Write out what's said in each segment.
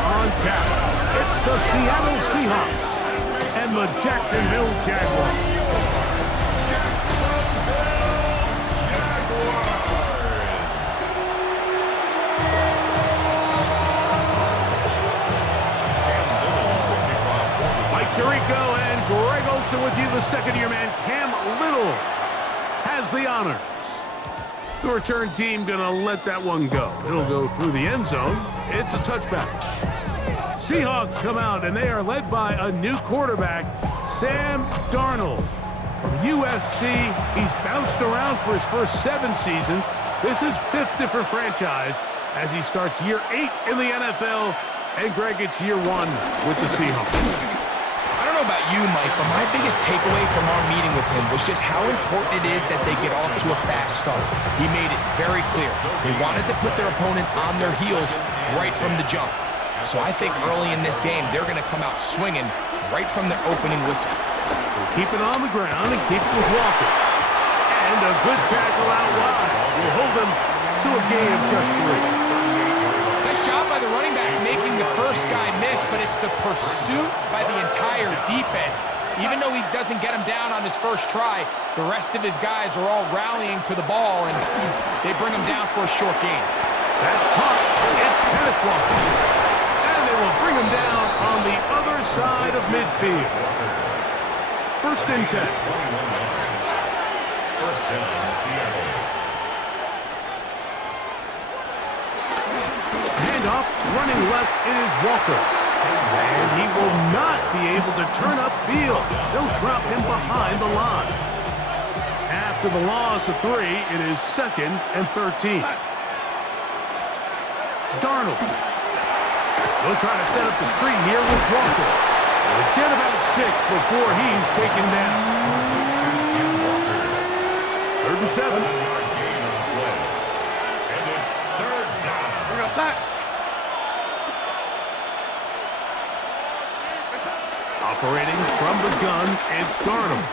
on tap. It's the Seattle Seahawks and the Jacksonville Jaguars. Tirico and Greg Olsen with you. The second-year man, Cam Little, has the honors. The return team going to let that one go. It'll go through the end zone. It's a touchback. Seahawks come out, and they are led by a new quarterback, Sam Darnold. From USC, he's bounced around for his first 7 seasons. This is 5th different franchise as he starts year 8 in the NFL. And Greg, it's year 1 with the Seahawks. I don't know about you, Mike, but my biggest takeaway from our meeting with him was just how important it is that they get off to a fast start. He made it very clear. They wanted to put their opponent on their heels right from the jump. So I think early in this game, they're going to come out swinging right from the opening whistle. Keep it on the ground and keep it with Walker. And a good tackle out wide will hold them to a gain of just 3. Nice job by the running back making the first guy miss, but it's the pursuit by the entire defense. Even though he doesn't get him down on his first try, the rest of his guys are all rallying to the ball, and they bring him down for a short gain. That's caught. It's Kenneth Walker. And they will bring him down on the other side of midfield. First and 10. First down, Seattle. Handoff, running left, it is Walker. And he will not be able to turn upfield. They'll drop him behind the line. After the loss of 3, it is 2nd and 13. Darnold. He'll try to set up the screen here with Walker. He'll get about 6 before he's taken down. 3rd and 7. And it's 3rd down. We're going to sack. Operating from the gun, it's Darnold.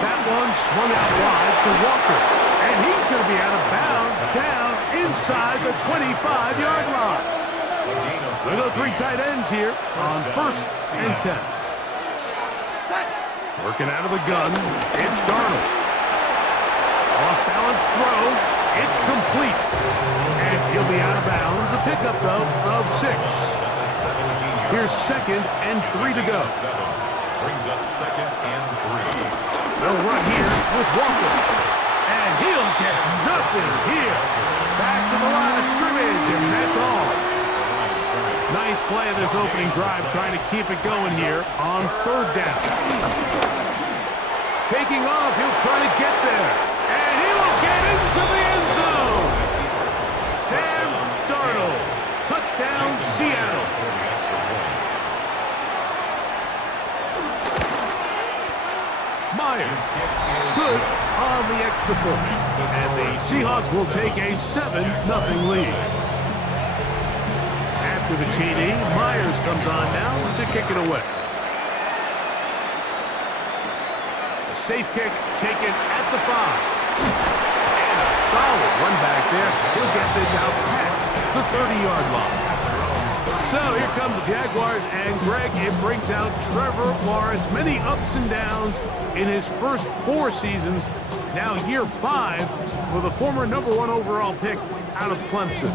That one swung out wide to Walker. And he's going to be out of bounds down inside the 25-yard line. We'll go 3 tight ends here on 1st and 10. Working out of the gun, it's Darnold. Off-balance throw, it's complete. And he'll be out of bounds. A pickup, though, of 6. Here's 2nd and 3 to go. Brings up 2nd and 3. They'll run here with Walker. And he'll get nothing here. Back to the line of scrimmage, and that's all. 9th play of this opening drive, trying to keep it going here on 3rd down. Taking off, he'll try to get there. And he will get into the end zone. Sam Darnold. Touchdown, Seattle. Myers, good on the extra point. And the Seahawks will take a 7-0 lead. After the TD, Myers comes on now to kick it away. A safe kick taken at the 5. And a solid run back there. He'll get this out past the 30-yard line. So here come the Jaguars, and Greg, it brings out Trevor Lawrence. Many ups and downs in his first 4 seasons. Now year 5 for the former #1 overall pick out of Clemson.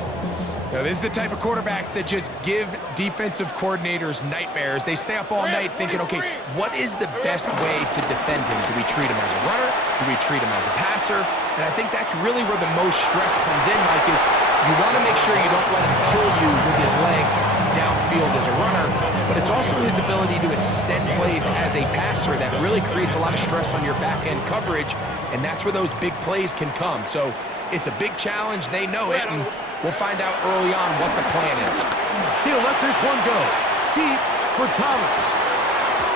Now, this is the type of quarterbacks that just give defensive coordinators nightmares. They stay up all night thinking, okay, what is the best way to defend him? Do we treat him as a runner? Do we treat him as a passer? And I think that's really where the most stress comes in, Mike, is you want to make sure you don't let him kill you with his legs downfield as a runner, but it's also his ability to extend plays as a passer that really creates a lot of stress on your back-end coverage, and that's where those big plays can come. So it's a big challenge. They know it, and we'll find out early on what the plan is. He'll let this one go. Deep for Thomas.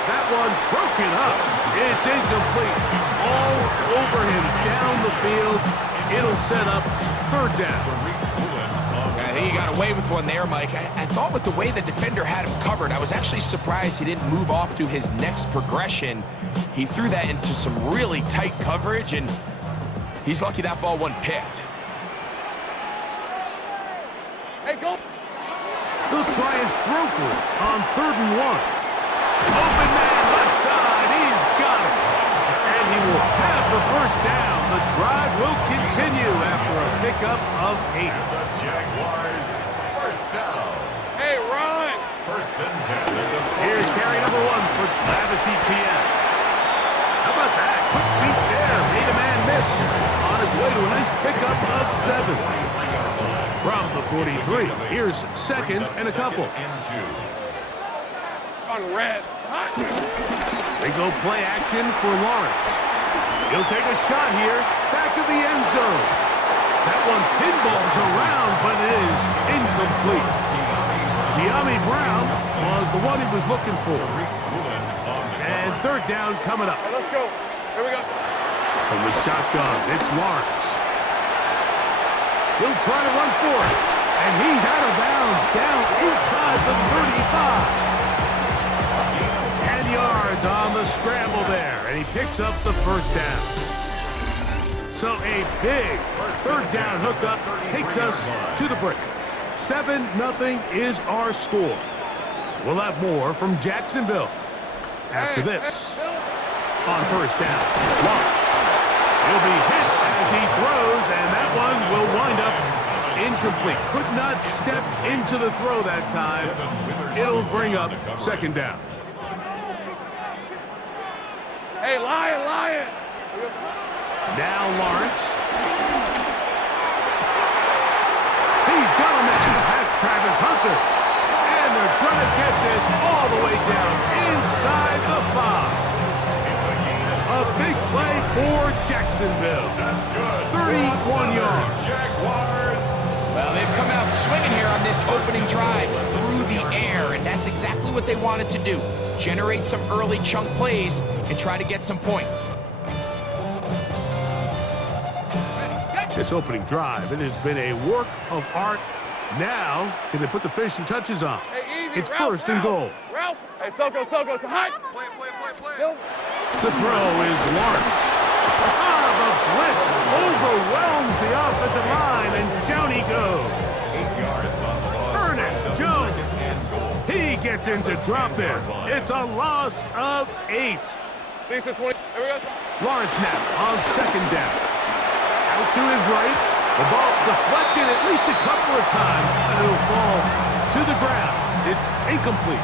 That one broken up. It's incomplete. All over him down the field. It'll set up 3rd down. I think he got away with one there, Mike. I thought with the way the defender had him covered, I was actually surprised he didn't move off to his next progression. He threw that into some really tight coverage, and he's lucky that ball wasn't picked. Hey, go. They'll try and throw for it on 3rd and 1. Open man left side. He's got it. And he will have the first down. The drive will continue after a pickup of 8. And the Jaguars first down. Hey, run! First and 10. Here's carry number 1 for Travis Etienne. How about that? Quick feet there. Made a man miss. On his way to a nice pickup of 7. From the 43, here's 2nd and a couple. On red. They go play action for Lawrence. He'll take a shot here. Back of the end zone. That one pinballs around, but it is incomplete. De'Ami Brown was the one he was looking for. And 3rd down coming up. Let's go. Here we go. From the shotgun, it's Lawrence. He'll try to run for it. And he's out of bounds, down inside the 35. 10 yards on the scramble there, and he picks up the first down. So a big 3rd down hookup takes us to the break. 7-0 is our score. We'll have more from Jacksonville after this. On 1st down, Lawrence. He'll be hit as he throws, and that one will wind up incomplete. Could not step into the throw that time. It'll bring up 2nd down. Hey, Lion! Now Lawrence. He's got a man. That's Travis Hunter. And they're going to get this all the way down inside the 5. A big play for Jacksonville. That's good. 31 yards. Jaguars. Well, they've come out swinging here on this opening drive through the air, and that's exactly what they wanted to do. Generate some early chunk plays and try to get some points. This opening drive, it has been a work of art. Now, can they put the finishing touches on? Hey, easy, It's Ralph, 1st and goal. Ralph! Hey, Soko, so high! Play. To throw is Lawrence. The blitz overwhelms the offensive line, and down he goes. 8 yards on the loss. Ernest Jones. He gets into drop in. It's a loss of 8. Lisa 20. Here we go. Lawrence now on 2nd down. Out to his right. The ball deflected at least a couple of times, and it'll fall to the ground. It's incomplete.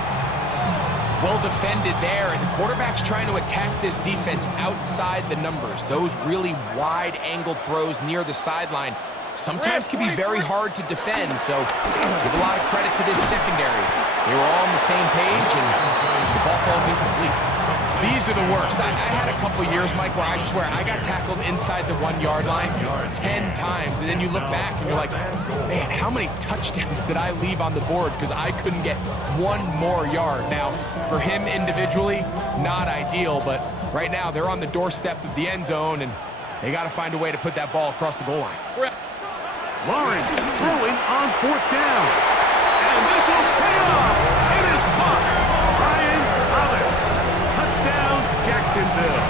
Well defended there, and the quarterback's trying to attack this defense outside the numbers. Those really wide-angle throws near the sideline sometimes can be very hard to defend, so give a lot of credit to this secondary. They were all on the same page, and the ball falls incomplete. These are the worst. I had a couple years, Mike, where I swear I got tackled inside the 1-yard line 10 times, and then you look back and you're like, man, how many touchdowns did I leave on the board because I couldn't get one more yard? Now, for him individually, not ideal, but right now they're on the doorstep of the end zone, and they got to find a way to put that ball across the goal line. Lawrence throwing on 4th down. And this will pay off. It is caught. Brian Thomas. Touchdown, Jacksonville.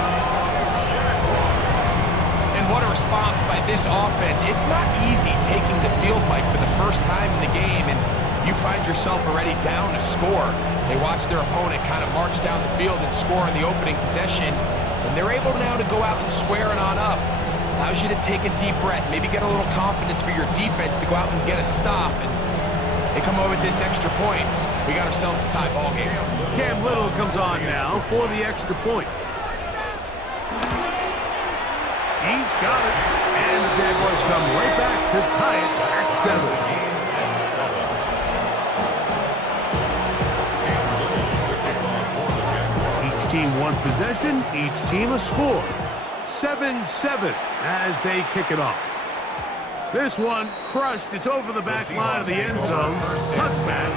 And what a response by this offense. It's not easy taking the field, Mike, for the first time in the game, and you find yourself already down a score. They watch their opponent kind of march down the field and score in the opening possession, and they're able now to go out and square it on up. Allows you to take a deep breath, maybe get a little confidence for your defense to go out and get a stop, and they come away with this extra point. We got ourselves a tie ball game. Cam Little comes on now for the extra point. He's got it, and the Jaguars come right back to tie it at 7. Each team one possession, each team a score. 7-7 as they kick it off. This one crushed. It's over the back line of the end zone. Touchback.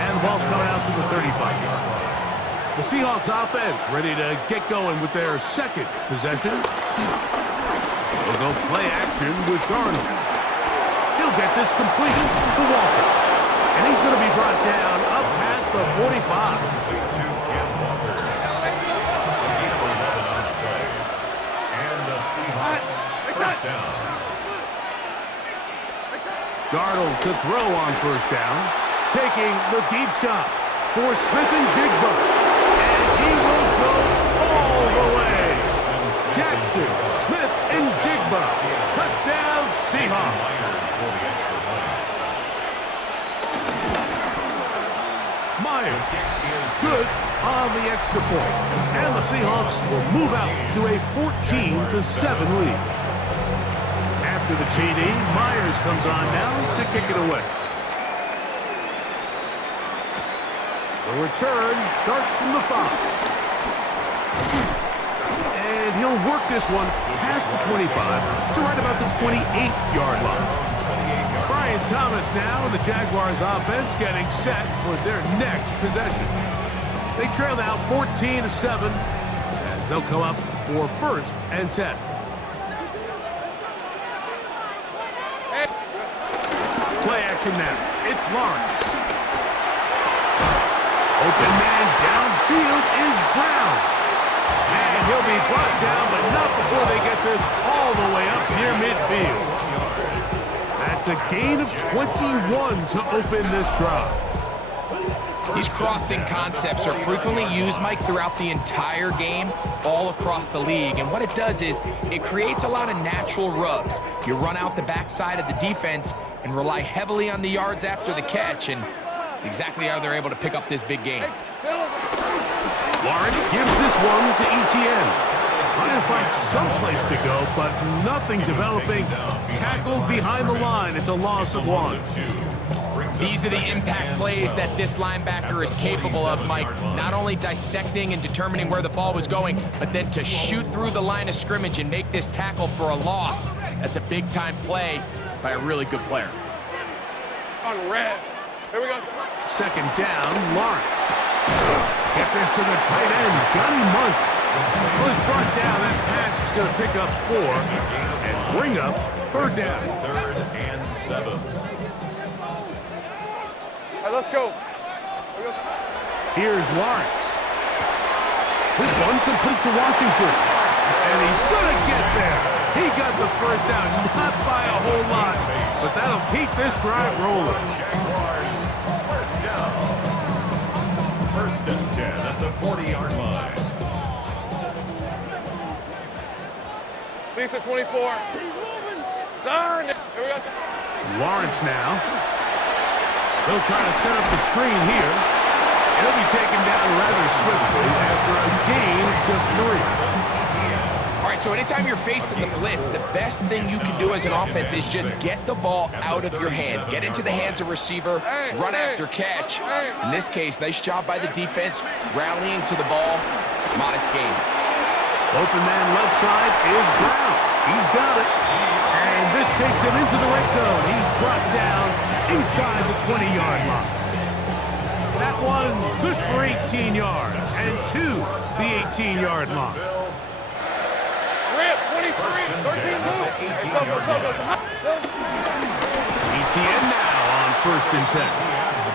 And the ball's coming out to the 35. The Seahawks offense ready to get going with their 2nd possession. They'll go play action with Darnold. He'll get this complete to Walker. And he's going to be brought down up past the 45. First down. Darnold to throw on 1st down. taking the deep shot for Smith and Jigba. And he will go all the way. Jackson, Smith, and Jigba. Touchdown, Seahawks. Myers, good on the extra point. And the Seahawks will move out to a 14-7 lead. After the TD, Myers comes on now to kick it away. The return starts from the 5. And he'll work this one past the 25 to right about the 28-yard line. Brian Thomas now, and the Jaguars offense getting set for their next possession. They trail now 14-7 as they'll come up for 1st and 10. Play action now. It's Lawrence. Open man downfield is Brown. And he'll be brought down, but not before they get this all the way up near midfield. That's a gain of 21 to open this drive. These crossing concepts are frequently used, Mike, throughout the entire game, all across the league. And what it does is it creates a lot of natural rubs. You run out the backside of the defense and rely heavily on the yards after the catch, and it's exactly how they're able to pick up this big game. Lawrence gives this one to Etienne. Trying to find some place to go, but nothing developing. Tackled behind the line. It's a loss of 1. These are the impact plays that this linebacker is capable of, Mike. Not only dissecting and determining where the ball was going, but then to shoot through the line of scrimmage and make this tackle for a loss. That's a big-time play by a really good player. On red. Here we go. 2nd down, Lawrence. Get this to the tight end, Johnny Munt. Was brought down. That pass is going to pick up 4 and bring up 3rd down. 3rd and 7. All right, let's go. Here's Lawrence. This one complete to Washington. And he's going to get there. He got the 1st down, not by a whole lot, but that'll keep this drive rolling. Jaguars, 1st down. 1st and 10 at the 40-yard line. Lisa 24. Darn it. Here we go. Lawrence now. They'll try to set up the screen here. He'll be taken down rather swiftly after a gain of just 3. All right, so anytime you're facing the blitz, the best thing you can do as an offense is just get the ball out of your hand. Get into the hands of receiver, run after catch. In this case, nice job by the defense, rallying to the ball. Modest gain. Open man left side is Brown. He's got it. And this takes him into the red zone. He's brought down inside the 20-yard line. That one good for 18 yards and to the 18-yard line. Rip, 23, 13 move. Etienne now on 1st and 10.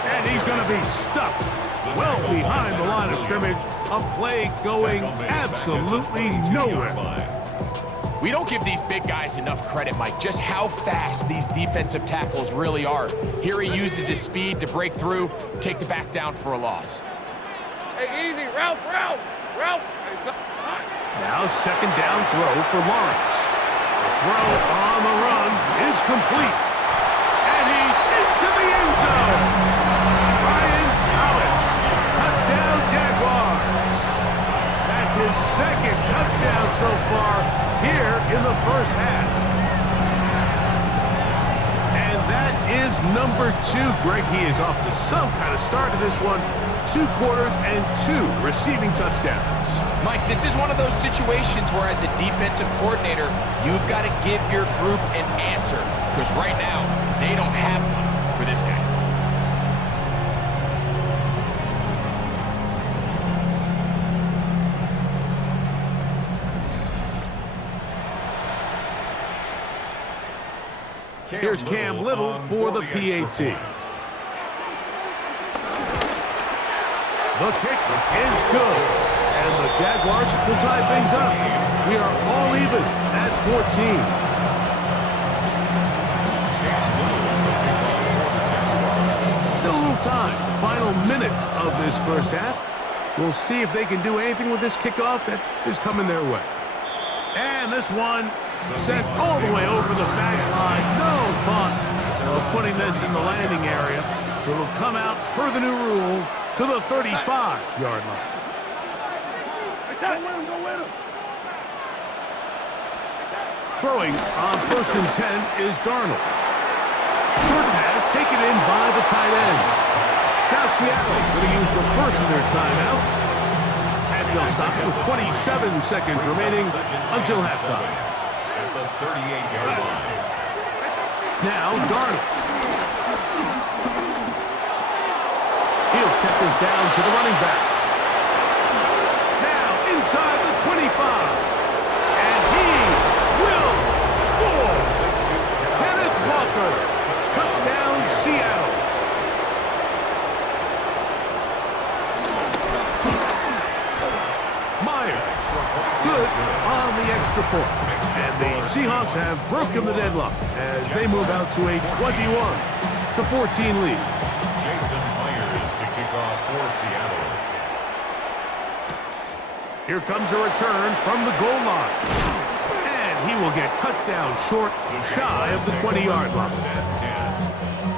And he's going to be stuck well behind the line of scrimmage. A play going absolutely nowhere. We don't give these big guys enough credit, Mike, just how fast these defensive tackles really are. Here he uses his speed to break through, take the back down for a loss. Hey, easy. Ralph. Now 2nd down throw for Lawrence. The throw on the run is complete. And he's into the end zone. Brian Thomas. Touchdown, Jaguars. That's his 2nd touchdown so far here in the 1st half. And that is number 2. Greg, he is off to some kind of start to this one. 2 quarters and 2 receiving touchdowns. Mike, this is one of those situations where as a defensive coordinator, you've got to give your group an answer. Because right now, they don't have one for this guy. Here's Cam Little for the PAT. The kick is good. And the Jaguars will tie things up. We are all even at 14. Still a little time. Final minute of this first half. We'll see if they can do anything with this kickoff that is coming their way. And this one sent all the way over the back line. No thought of putting this in the landing area. So it'll come out per the new rule to the 35-yard line. Throwing on 1st and 10 is Darnold. Short pass taken in by the tight end. Now Seattle going to use the first of their timeouts as they'll stop it with 27 seconds remaining until halftime. At the 38-yard line. Now Darnold. He'll check this down to the running back. Now inside the 25. And he will score. Kenneth Walker. Touchdown, Seattle. Myers. Good on the extra point. And the Seahawks have broken the deadlock as they move out to a 21-14 lead. Jason Myers to kick off for Seattle. Here comes a return from the goal line. And he will get cut down short, shy of the 20-yard line. First and 10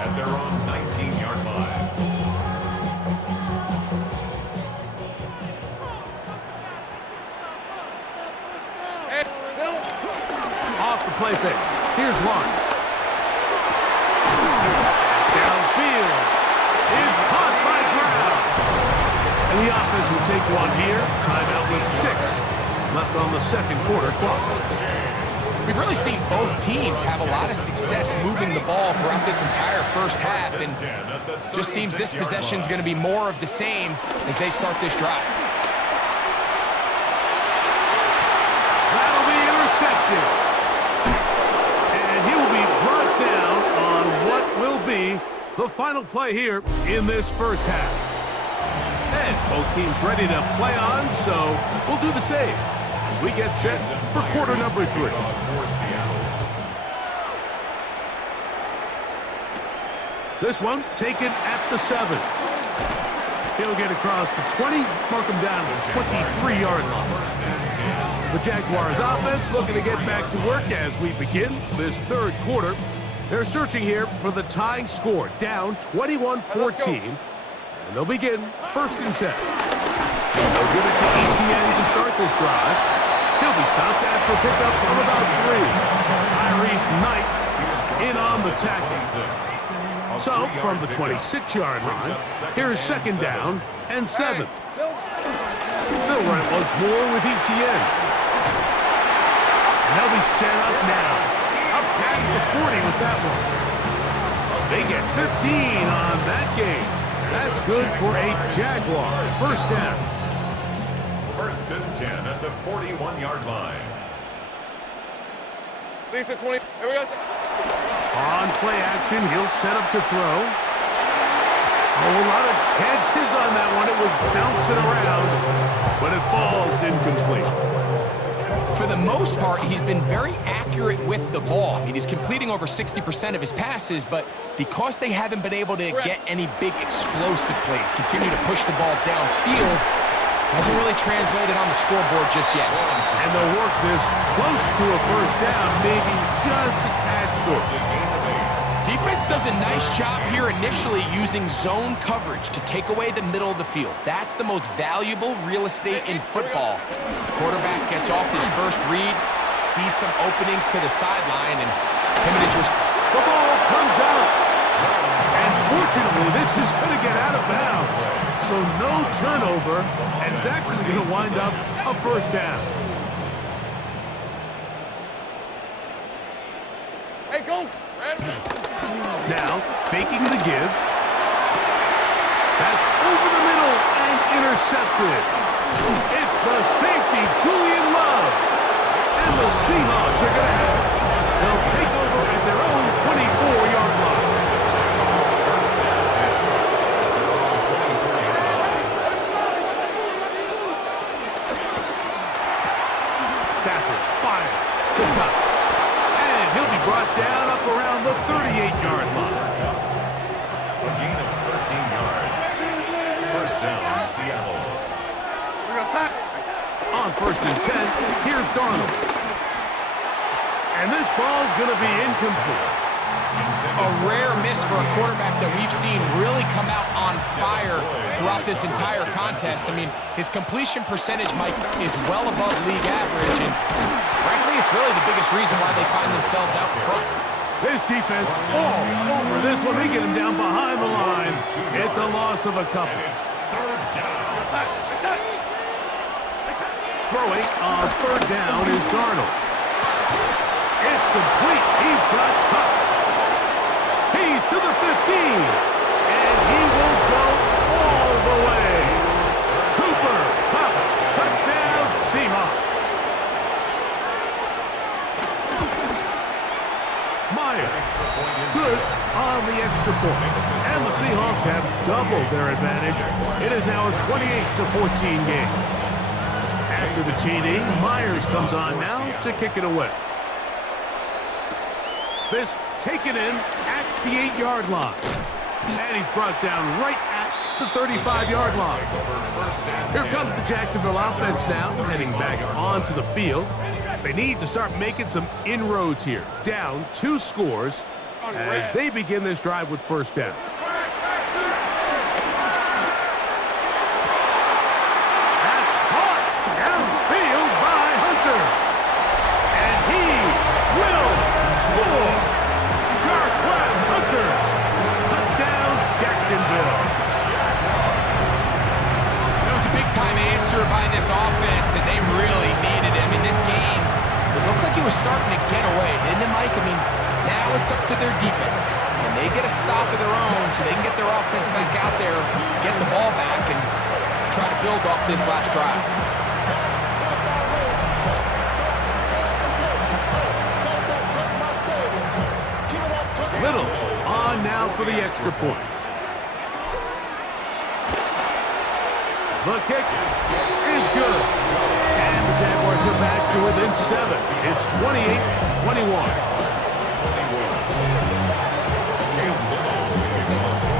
at their own 19-yard line. Off the play fake. Here's Lawrence. Downfield is caught by Brown. And the offense will take one here. Timeout with 6 left on the second quarter clock. We've really seen both teams have a lot of success moving the ball throughout this entire first half, and just seems this possession is going to be more of the same as they start this drive. That'll be intercepted. And he will be brought down on what will be the final play here in this first half. And both teams ready to play on, so we'll do the same as we get set for quarter number 3. This one taken at the 7. He'll get across the 20, mark him down to the 23-yard line. The Jaguars offense looking to get back to work as we begin this third quarter. They're searching here for the tying score, down 21-14. And they'll begin 1st and 10. They'll give it to ETN to start this drive. He'll be stopped after pickup from about 3. Tyrese Knight in on the tackle. So, from the 26-yard line, here's 2nd down and 7. They'll run it once more with ETN. And they'll be set up now. Up past the 40 with that one. They get 15 on that game. That's good for a Jaguar. 1st down. 1st and 10 at the 41-yard line. Lisa 20. Here we go. On play action, he'll set up to throw. Oh, a lot of chances on that one. It was bouncing around, but it falls incomplete. For the most part, he's been very accurate with the ball. I mean, he's completing over 60% of his passes, but because they haven't been able to get any big explosive plays, continue to push the ball downfield, hasn't really translated on the scoreboard just yet. And they'll work this close to a 1st down, maybe just a tad short. Defense does a nice job here initially using zone coverage to take away the middle of the field. That's the most valuable real estate in football. Quarterback gets off his first read, sees some openings to the sideline, and him and his The ball comes out. And fortunately, this is going to get out of bounds. So no turnover, and it's actually going to wind up a 1st down. Hey, go. Now, faking the give. That's over the middle and intercepted. It's the safety, Julian Love. And the Seahawks are going to have it. They'll take over at their own 24-yard line. Stafford fires to cut. And he'll be brought down up around the 38-yard line. A gain of 13 yards. down, Seattle. We're going to stop. On 1st and 10, here's Darnold. And this ball's going to be incomplete. A rare miss for a quarterback that we've seen really come out on fire throughout this entire contest. I mean, his completion percentage, Mike, is well above league average, and frankly, it's really the biggest reason why they find themselves out in front. This defense all over this one. They get him down behind the line. It's a loss of a couple. It's third down. Throwing on 3rd down is Darnold. It's complete. He's got Cup. He's to the 15. And he will go all the way. Cooper Cup. Touchdown Seahawks. Myers. Good on the extra point. And the Seahawks have doubled their advantage. It is now a 28-14 game. After the TD, Myers comes on now to kick it away. This taken in at the 8-yard line. And he's brought down right at the 35-yard line. Here comes the Jacksonville offense now, heading back onto the field. They need to start making some inroads here. Down 2 scores as they begin this drive with 1st down. That's caught downfield by Hunter. And he will score. Jarquez Hunter. Touchdown, Jacksonville. That was a big-time answer by this offense, and they really needed it. I mean, this game, it looked like it was starting to get away, didn't it, Mike? I mean, now it's up to their defense. And they get a stop of their own so they can get their offense back out there, get the ball back, and try to build off this last drive. Little on now for the extra point. The kick is good. And the Jaguars are back to within 7. It's 28-21.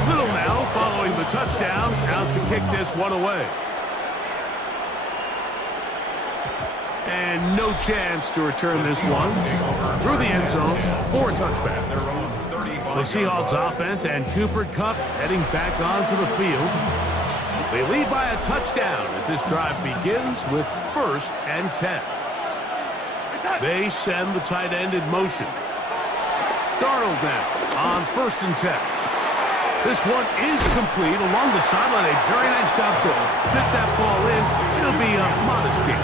Little now following the touchdown, out to kick this one away. And no chance to return this one through the end zone for a touchback. The Seahawks offense and Cooper Kupp heading back onto the field. They lead by a touchdown as this drive begins with 1st and 10. They send the tight end in motion. Darnold now on 1st and 10. This one is complete along the sideline. A very nice job to fit that ball in. It'll be a modest gain.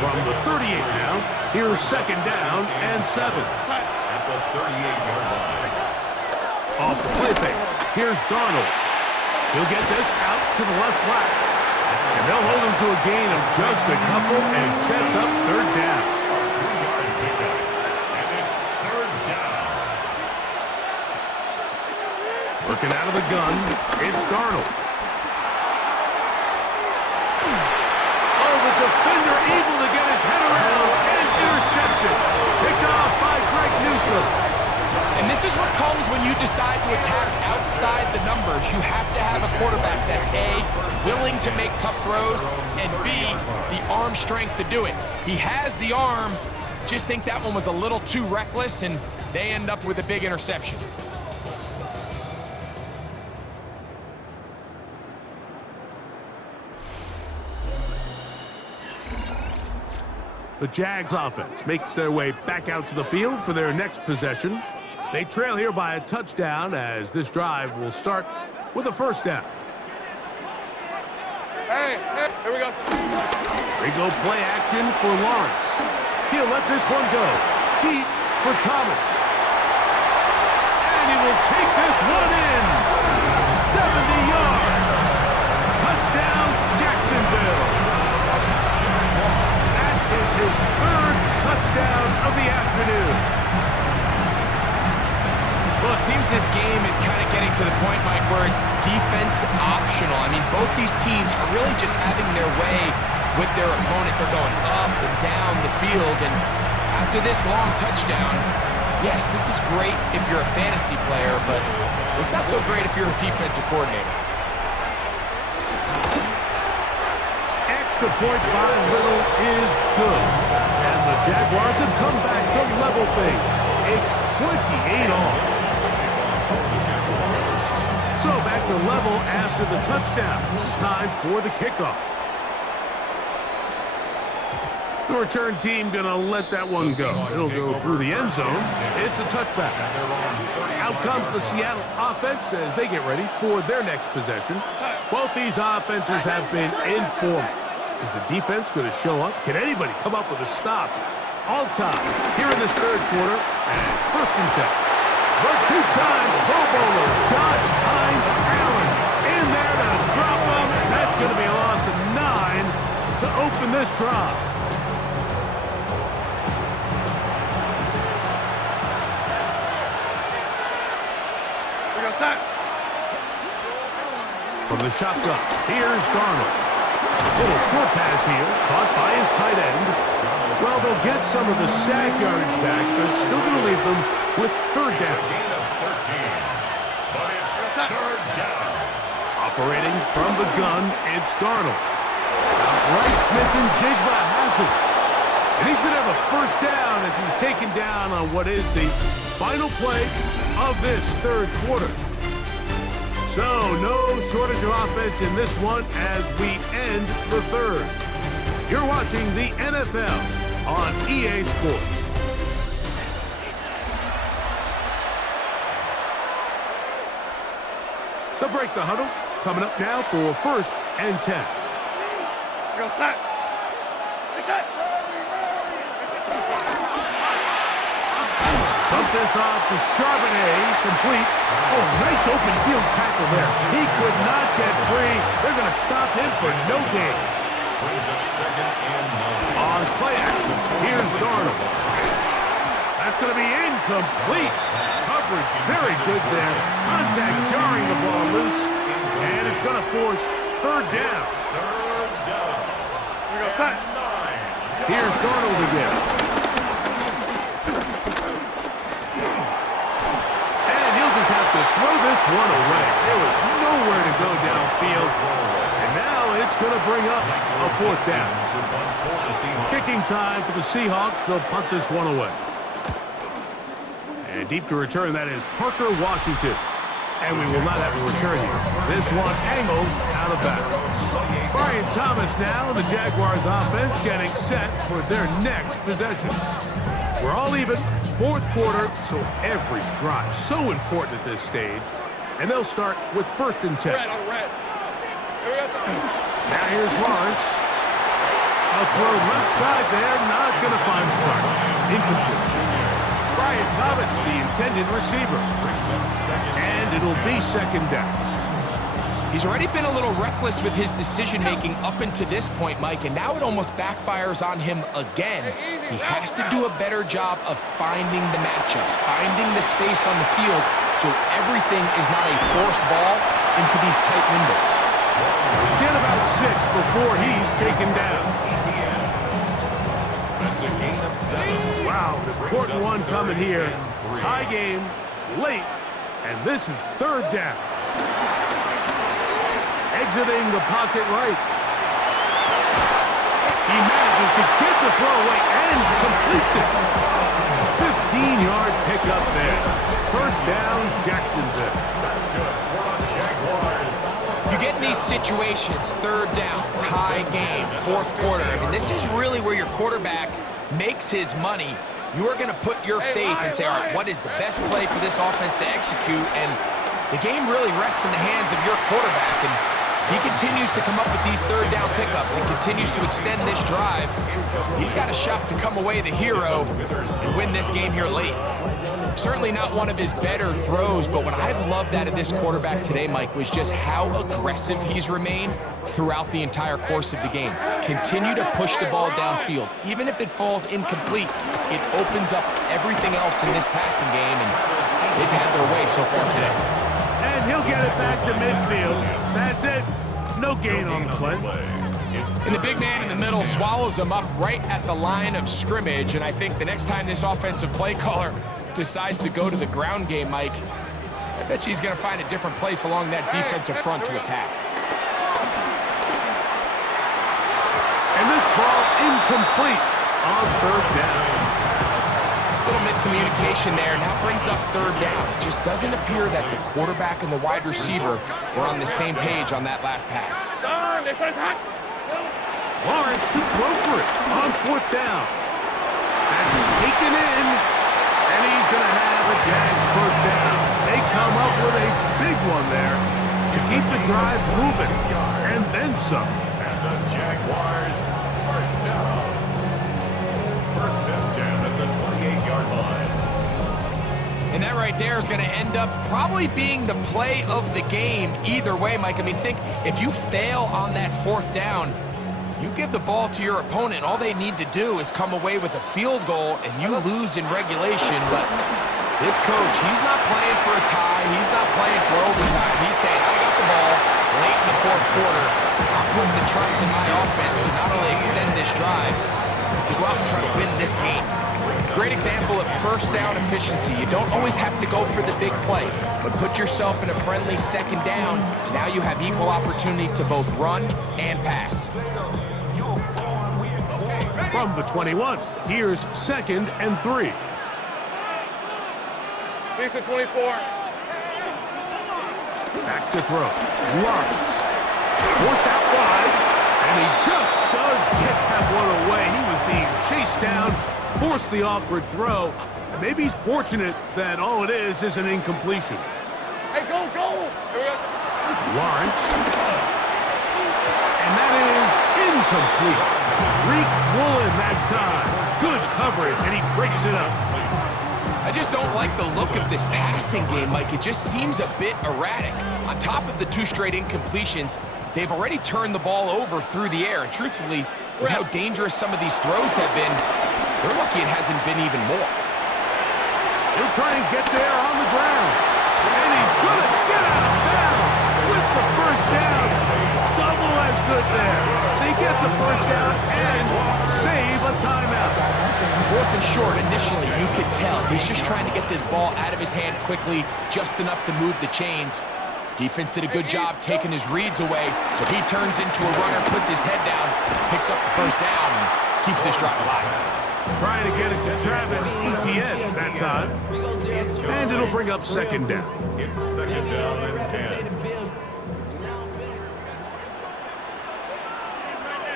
From the 38 now, here's 2nd down and 7. At the 38-yard line. Off the play fake, here's Darnold. He'll get this out to the left flat. And they'll hold him to a gain of just a couple and sets up 3rd down. 3-yard pickup. And it's 3rd down. Working out of the gun, it's Darnold. Oh, the defender able to get his head around and interception. Picked off by Greg Newsome. And this is what comes when you decide to attack outside the numbers. You have to have a quarterback that's A, willing to make tough throws, and B, the arm strength to do it. He has the arm, just think that one was a little too reckless, and they end up with a big interception. The Jags offense makes their way back out to the field for their next possession. They trail here by a touchdown as this drive will start with a 1st down. Hey, here we go. They go play action for Lawrence. He'll let this one go deep for Thomas. And he will take this one in. 70 yards. Touchdown, Jacksonville. That is his 3rd touchdown of the afternoon. Well, it seems this game is kind of getting to the point, Mike, where it's defense optional. I mean, both these teams are really just having their way with their opponent. They're going up and down the field, and after this long touchdown, yes, this is great if you're a fantasy player, but it's not so great if you're a defensive coordinator. extra point by Little is good. And the Jaguars have come back to level things. It's 28 all. So back to level after the touchdown. Time for the kickoff. The return team going to let that one go. It'll go through the end zone. It's a touchback. Out comes the Seattle offense as they get ready for their next possession. Both these offenses have been informal. Is the defense going to show up? Can anybody come up with a stop? All time here in this third quarter, and it's 1st and 10. The two-time Pro Bowler, Josh Allen, in there to drop them, and that's going to be a loss of 9 to open this drive. From the shotgun, here's Darnold. Little short pass here, caught by his tight end. Well, they'll get some of the sack yardage back, but it's still going to leave them with 3rd down. Operating from the gun, it's Darnold. Right, Smith and Jigba has it. And he's going to have a 1st down as he's taken down on what is the final play of this third quarter. So, no shortage of offense in this one as we end the third. You're watching the NFL on EA Sports. They'll break the huddle. Coming up now for 1st and 10. Go set. Reset. Dump this off to Charbonnet, complete. Oh, nice open field tackle there. He could not get free. They're going to stop him for no gain. On play action, here's Darnold. That's going to be incomplete. Coverage very good there. Contact jarring the ball loose. And it's going to force 3rd down. We go set. Here's Darnold again. Have to throw this one away. There was nowhere to go downfield. And now it's going to bring up a 4th down. Kicking time for the Seahawks. They'll punt this one away. And deep to return, that is Parker Washington. And we will not have a return here. This one's angled out of bounds. Brian Thomas now, the Jaguars offense getting set for their next possession. We're all even. 4th quarter, so every drive so important at this stage. And they'll start with 1st and 10. Now here's Lawrence. A throw left side there, not going to find the target. Incomplete. Brian Thomas, the intended receiver. And it'll be 2nd down. He's already been a little reckless with his decision-making up until this point, Mike, and now it almost backfires on him again. He has to do a better job of finding the matchups, finding the space on the field, so everything is not a forced ball into these tight windows. Get about 6 before he's taken down. That's a gain of 7. Wow, an important one coming here. Tie game, late, and this is 3rd down. Exiting the pocket right. He manages to get the throw away and completes it. 15-yard pickup there. 1st down, Jacksonville. That's good for the Jaguars. You get in these situations, 3rd down, tie game, 4th quarter. I mean, this is really where your quarterback makes his money. You are going to put your faith and say, all right, what is the best play for this offense to execute? And the game really rests in the hands of your quarterback. And he continues to come up with these 3rd down pickups and continues to extend this drive. He's got a shot to come away the hero and win this game here late. Certainly not one of his better throws, but what I've loved out of this quarterback today, Mike, was just how aggressive he's remained throughout the entire course of the game. Continue to push the ball downfield. Even if it falls incomplete, it opens up everything else in this passing game, and they've had their way so far today. And he'll get it back to midfield. That's it. No gain on the play. And the big man in the middle swallows him up right at the line of scrimmage, and I think the next time this offensive play caller decides to go to the ground game, Mike, I bet you he's going to find a different place along that defensive front to attack. Incomplete on third down. Little miscommunication there, and that brings up third down. It just doesn't appear that the quarterback and the wide receiver were on the same page on that last pass. Lawrence to throw for it on fourth down. That's taken in, and he's going to have a Jags first down. They come up with a big one there to keep the drive moving, and then some. And the Jaguars first down. First and 10 at the 28-yard line. And that right there is going to end up probably being the play of the game either way, Mike. I mean, think if you fail on that fourth down, you give the ball to your opponent. All they need to do is come away with a field goal, and you lose in regulation. But this coach, he's not playing for a tie. He's not playing for overtime. He's saying, I got the ball late in the fourth quarter. I'm putting the trust in my offense to not only extend this drive, but to go out and try to win this game. Great example of first down efficiency. You don't always have to go for the big play, but put yourself in a friendly second down. Now you have equal opportunity to both run and pass. From the 21, here's 2nd and 3. Decent 24. Back to throw. Lawrence. Forced out wide, and he just does get that one away. He was being chased down, forced the awkward throw. Maybe he's fortunate that all it is an incompletion. Hey, go, go! Here we go. Lawrence. And that is incomplete. Reek Woolen that time. Good coverage, and he breaks it up. I just don't like the look of this passing game, Mike. It just seems a bit erratic. On top of the 2 straight incompletions, they've already turned the ball over through the air. And truthfully, with how dangerous some of these throws have been, they're lucky it hasn't been even more. He'll try and get there on the ground. And he's going to get out of bounds with the first down. Double as good there. They get the first down and save a timeout. 4th and short, initially, you could tell he's just trying to get this ball out of his hand quickly, just enough to move the chains. Defense did a good job taking his reads away, so he turns into a runner, puts his head down, picks up the first down, and keeps this drive alive. Trying to get it to Travis Etienne that time. And it'll bring up 2nd down. It's 2nd down and 10.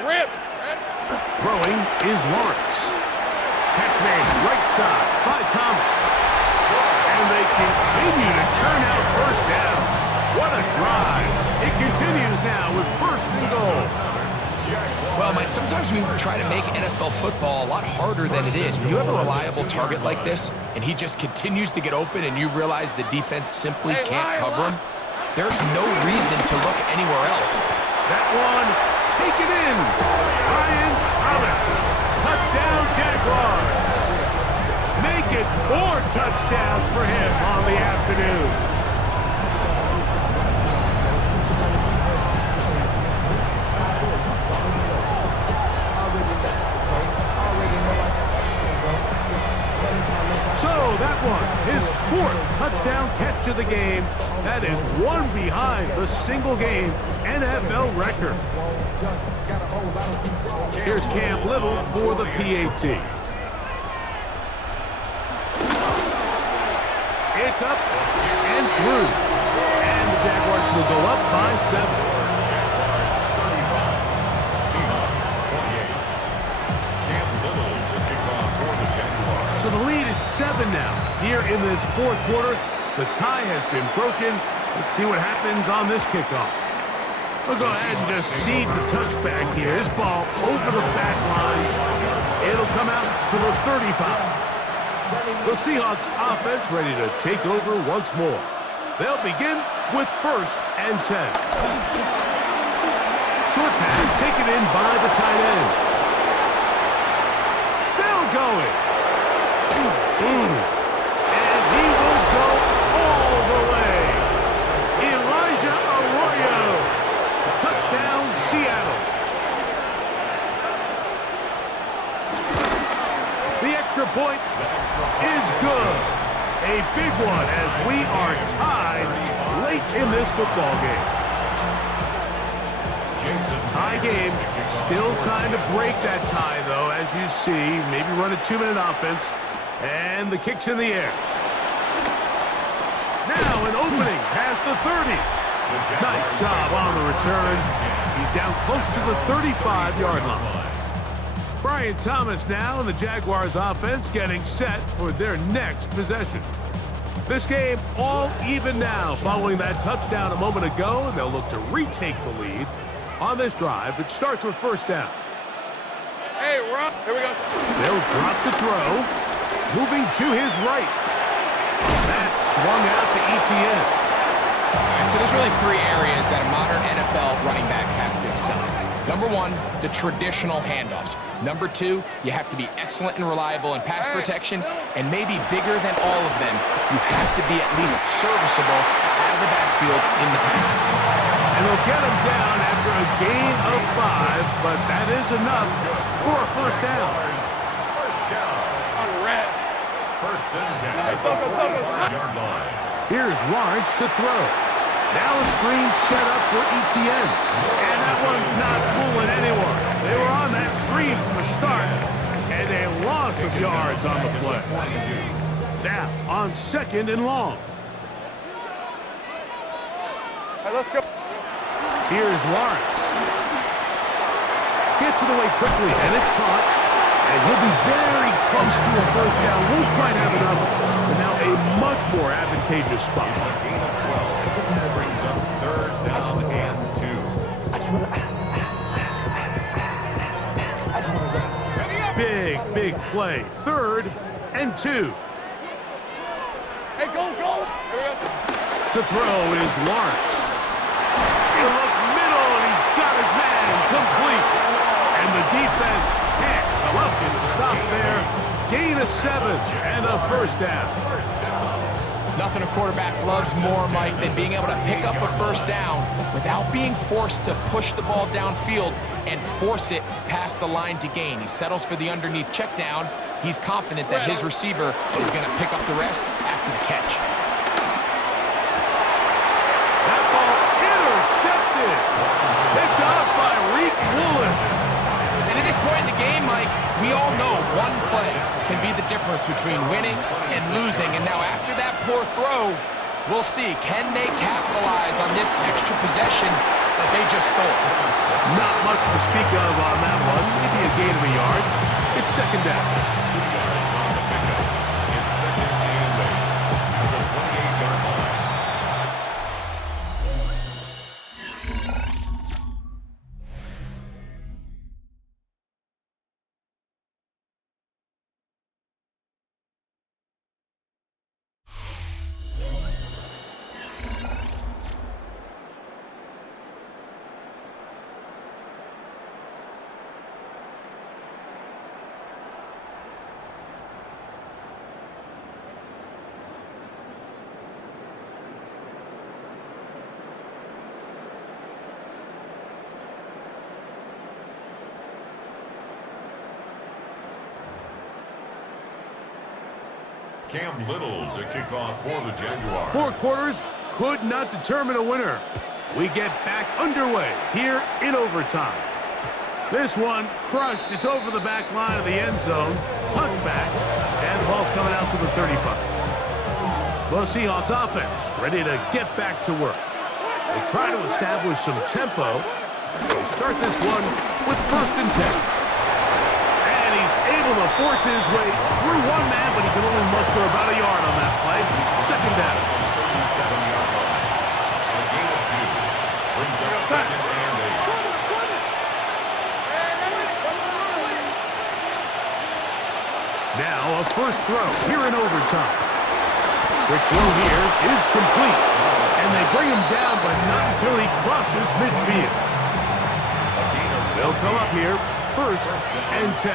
Rip! Throwing is Lawrence. Catch made right side by Thomas. And they continue to churn out first down. What a drive. It continues now with 1st and goal. Well, Mike, sometimes we try to make NFL football a lot harder than it is. When you have a reliable target like this, and he just continues to get open, and you realize the defense simply can't cover him, there's no reason to look anywhere else. That one taken in. Ryan Thomas. Touchdown, Jaguars. Make it 4 touchdowns for him on the afternoon. So that one, his 4th touchdown catch of the game. That is one behind the single-game NFL record. Here's Cam Little for the PAT. It's up and through. And the Jaguars will go up by 7. So the lead is 7 now. Here in this 4th quarter, the tie has been broken. Let's see what happens on this kickoff. We'll go ahead and just seed the touchback here. This ball over the back line. It'll come out to the 35. The Seahawks offense ready to take over once more. They'll begin with 1st and 10. Short pass taken in by the tight end. Still going. And he will go all the way. Elijah Arroyo. Touchdown, Seattle. The extra point is good. A big one as we are tied late in this football game. Jason Tie game. Still time to break that tie, though, as you see. Maybe run a 2-minute offense. And the kick's in the air. Now an opening past the 30. Nice job on the return. He's down close to the 35-yard line. Brian Thomas now in the Jaguars offense getting set for their next possession. This game all even now following that touchdown a moment ago, and they'll look to retake the lead on this drive. It starts with first down. Hey, we're up. Here we go. They'll drop to throw. Moving to his right. That's swung out to ETN. All right, so there's really three areas that a modern NFL running back has to excel in. Number one, the traditional handoffs. Number two, you have to be excellent and reliable in pass protection, and maybe bigger than all of them, you have to be at least serviceable out of the backfield in the passing game. And they'll get him down after a gain of 5, but that is enough for a first down. First down. On red. First and 10 at the Go, go, go, go. 45-yard line. Here's Lawrence to throw. Now a screen set up for ETN. And that one's not fooling anyone. They were on that screen from the start, and a loss of yards on the play. Now on second and long. All right, let's go. Here's Lawrence. Gets it away quickly, and it's caught. And he'll be very close to a first down. Won't quite have enough, but now a much more advantageous spot. Gain of 12. Brings up third down and 2. Big play. Third and 2. Hey, go, go. Here we go. To throw is Lawrence. He'll look middle, and he's got his man complete. And the defense can't come up and stop there. Gain of 7 and a first down. Nothing a quarterback loves more, Mike, than being able to pick up a first down without being forced to push the ball downfield and force it past the line to gain. He settles for the underneath check down. He's confident that his receiver is going to pick up the rest after the catch. That ball intercepted. Picked off by Reek Woolen. And at this point in the game, Mike, we all know one play can be the difference between winning and losing. And now after that poor throw, we'll see, can they capitalize on this extra possession that they just stole? Not much to speak of on that one. Maybe a gain of a yard. It's second down. 2 yards on the pickup. It's second and 8 at the 28-yard line. Cam Little to kick off for the Jaguars. 4 quarters could not determine a winner. We get back underway here in overtime. This one crushed. It's over the back line of the end zone. Touchback. And the ball's coming out to the 35. The Seahawks offense ready to get back to work. They try to establish some tempo. They start this one with first and 10. Able to force his way through one man, but he can only muster about a yard on that play. Second down. 37-yard line. A gain of 2. Brings up second and 8. Now a first throw here in overtime. Quick throw here is complete. And they bring him down, but not until he crosses midfield. They'll come up here, first and 10.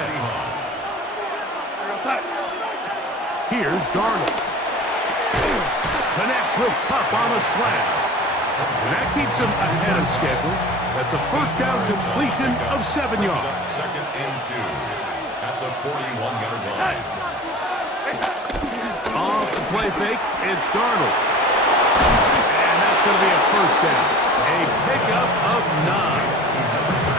Here's Darnold. Connects with Pup on a slant. And that keeps him ahead of schedule. That's a first down completion of 7 yards. Second and 2 at the 41-yard line. Off the play fake, it's Darnold. And that's going to be a first down. A pickup of 9.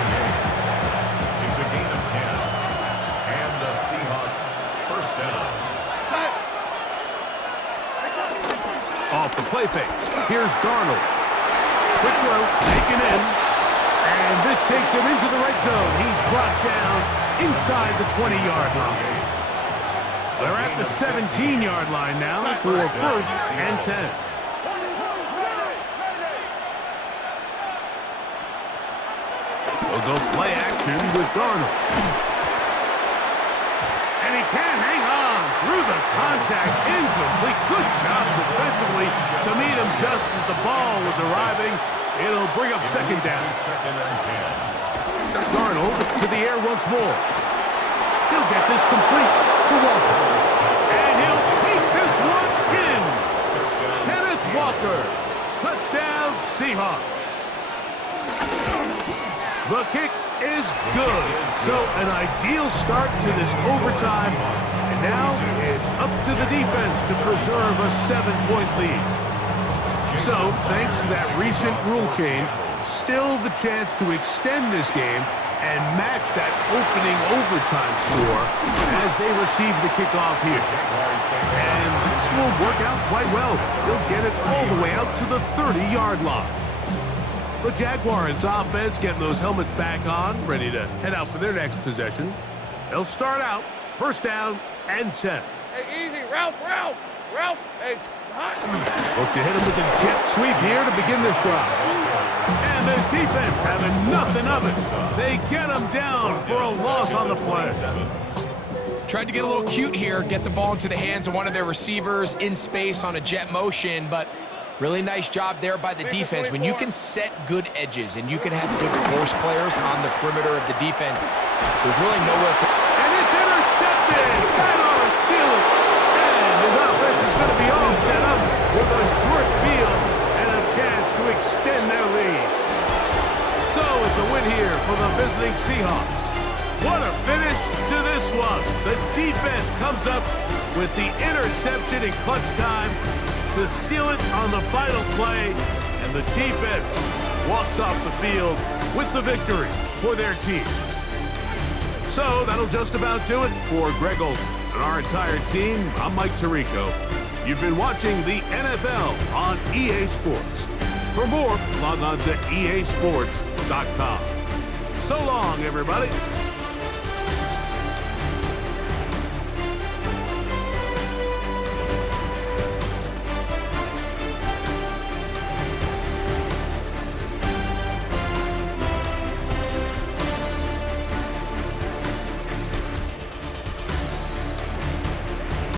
Off the play fake. Here's Darnold. Quick throw, taken in. And this takes him into the red zone. He's brought down inside the 20-yard line. They're at the 17-yard line now for 1st and 10. They'll go play action with Darnold. And he can't hang on through the contact. Incomplete. Good job defensively to meet him just as the ball was arriving. It'll bring up 2nd down. Darnold to the air once more. He'll get this complete to Walker. And he'll take this one in. Kenneth Walker. Touchdown, Seahawks. The kick is good. So an ideal start to this overtime. And now it's up to the defense to preserve a 7-point lead. So, thanks to that recent rule change, still the chance to extend this game and match that opening overtime score as they receive the kickoff here. And this will work out quite well. They'll get it all the way out to the 30-yard line. The Jaguars offense getting those helmets back on, ready to head out for their next possession. They'll start out 1st down and 10. Hey, easy, Ralph. Hey, it's hot. Look to hit him with a jet sweep here to begin this drive. And this defense having nothing of it. They get him down for a loss on the play. Tried to get a little cute here, get the ball into the hands of one of their receivers in space on a jet motion, but really nice job there by the defense. When you can set good edges and you can have good force players on the perimeter of the defense, there's really nowhere for... And it's intercepted! That ought to seal it! And his offense is going to be all set up with a short field and a chance to extend their lead. So it's a win here for the visiting Seahawks. What a finish to this one. The defense comes up with the interception in clutch time to seal it on the final play, and the defense walks off the field with the victory for their team. So that'll just about do it for Greg Olsen and our entire team. I'm Mike Tirico. You've been watching the NFL on EA Sports. For more, log on to easports.com. So long, everybody.